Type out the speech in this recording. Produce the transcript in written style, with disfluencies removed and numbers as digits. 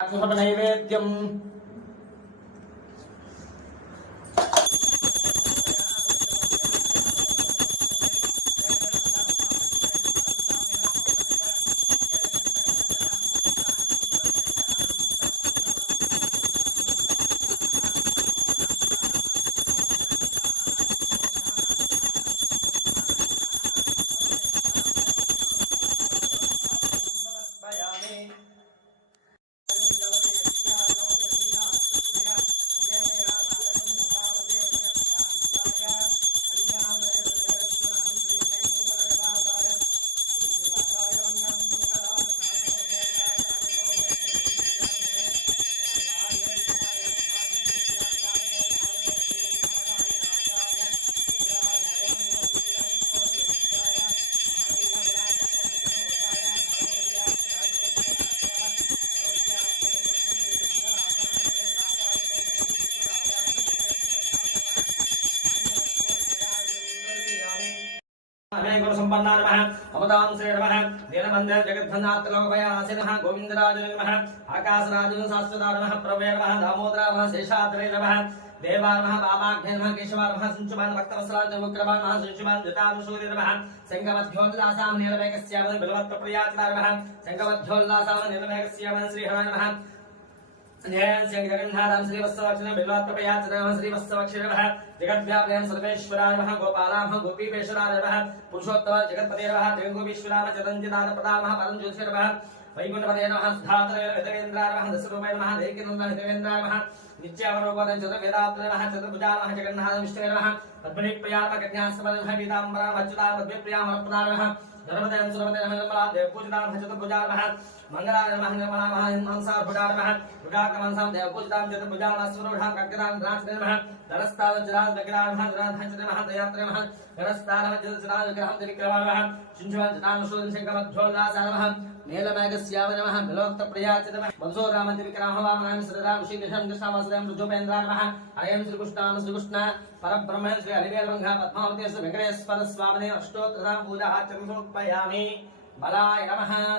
నైవేద్యం संपन्ना नमः अमदां श्री नमः दीनबन्धन जगद्बन्धात्लोकभयानाशे नमः गोविन्दराजाय नमः आकाशराजाय शाश्वताय नमः प्रभवे नमः दामोदराय नमः शेषाद्रये नमः देवाय नमः बाबाघ्ने नमः केशवाय नमः सुञ्चुमान् भक्तवत्सलाय मुक्रमान् नमः सुञ्चुमान् जुतां सूर्य नमः शङ्खमध्योल्लासां नीलमेघस्यामः बिलवत्प्रियाचनाय नमः शङ्खमध्योल्लासां नीलमेघस्यामः श्रीहराय नमः शंकरनाथां श्रीवत्सवक्षिण बिल्वात्प्रयाचनः श्रीवत्सवक्षिणः जगद्व्याप्यं सर्वेश्वराय नमः गोपालाय नमः गोपीपेश्वराय नमः पुरुषोत्तम जगत्पते नमः जगद्गोपीश्वराय चतञ्चिदानप्रदाय नमः परमज्योतिषे नमः वैकुण्ठपते नमः सुधातरे हितवेन्द्राय नमः दशरूपाय नमः दैकिनन्दन हितवेन्द्राय नमः नित्यावरोपदं चतुर्वेदात्रे नमः चतुर्भुजाय नमः जगन्नाथं विष्णवे नमः पद्मनिप्रियाय नमः कन्यास्मरणं नमः पीताम्बरां अच्युतां पद्मप्रियां वरप्रदाय नमः धर्मदयं सुरवते नमः निर्मला देवपूजितां चतुर्भुजाय नमः मंगलाय नमः निर्मला महंसार भुजाय नमः भुजाकमंसां देवपूजितां चतुर्भुजां सुरवढां कक्करां द्राक्षते नमः धरस्ताव जरां विग्रहां नमः धराधंचते नमः दयात्रे नमः धरस्ताव जरां विग्रहां विक्रमां नमः शुंचवां जटां शूलं शंकमध्वोल्लासाय नमः नीलमेघस्याव नमः बिलोक्तप्रियाच नमः वंशोरामन्ति विक्रमः वामनां श्रीरां ऋषिकेशं दशावासुदेवं रुजोपेन्द्राय नमः अयं श्रीकृष्णां श्रीकृष्ण परब्रह्म श्री हरिवेलमङ्घा पद्मावती वेङ्कटेश्वर स्वामिने अष्टोत्तरां पूजाः चतुर्सोपयामि बलाय नमः।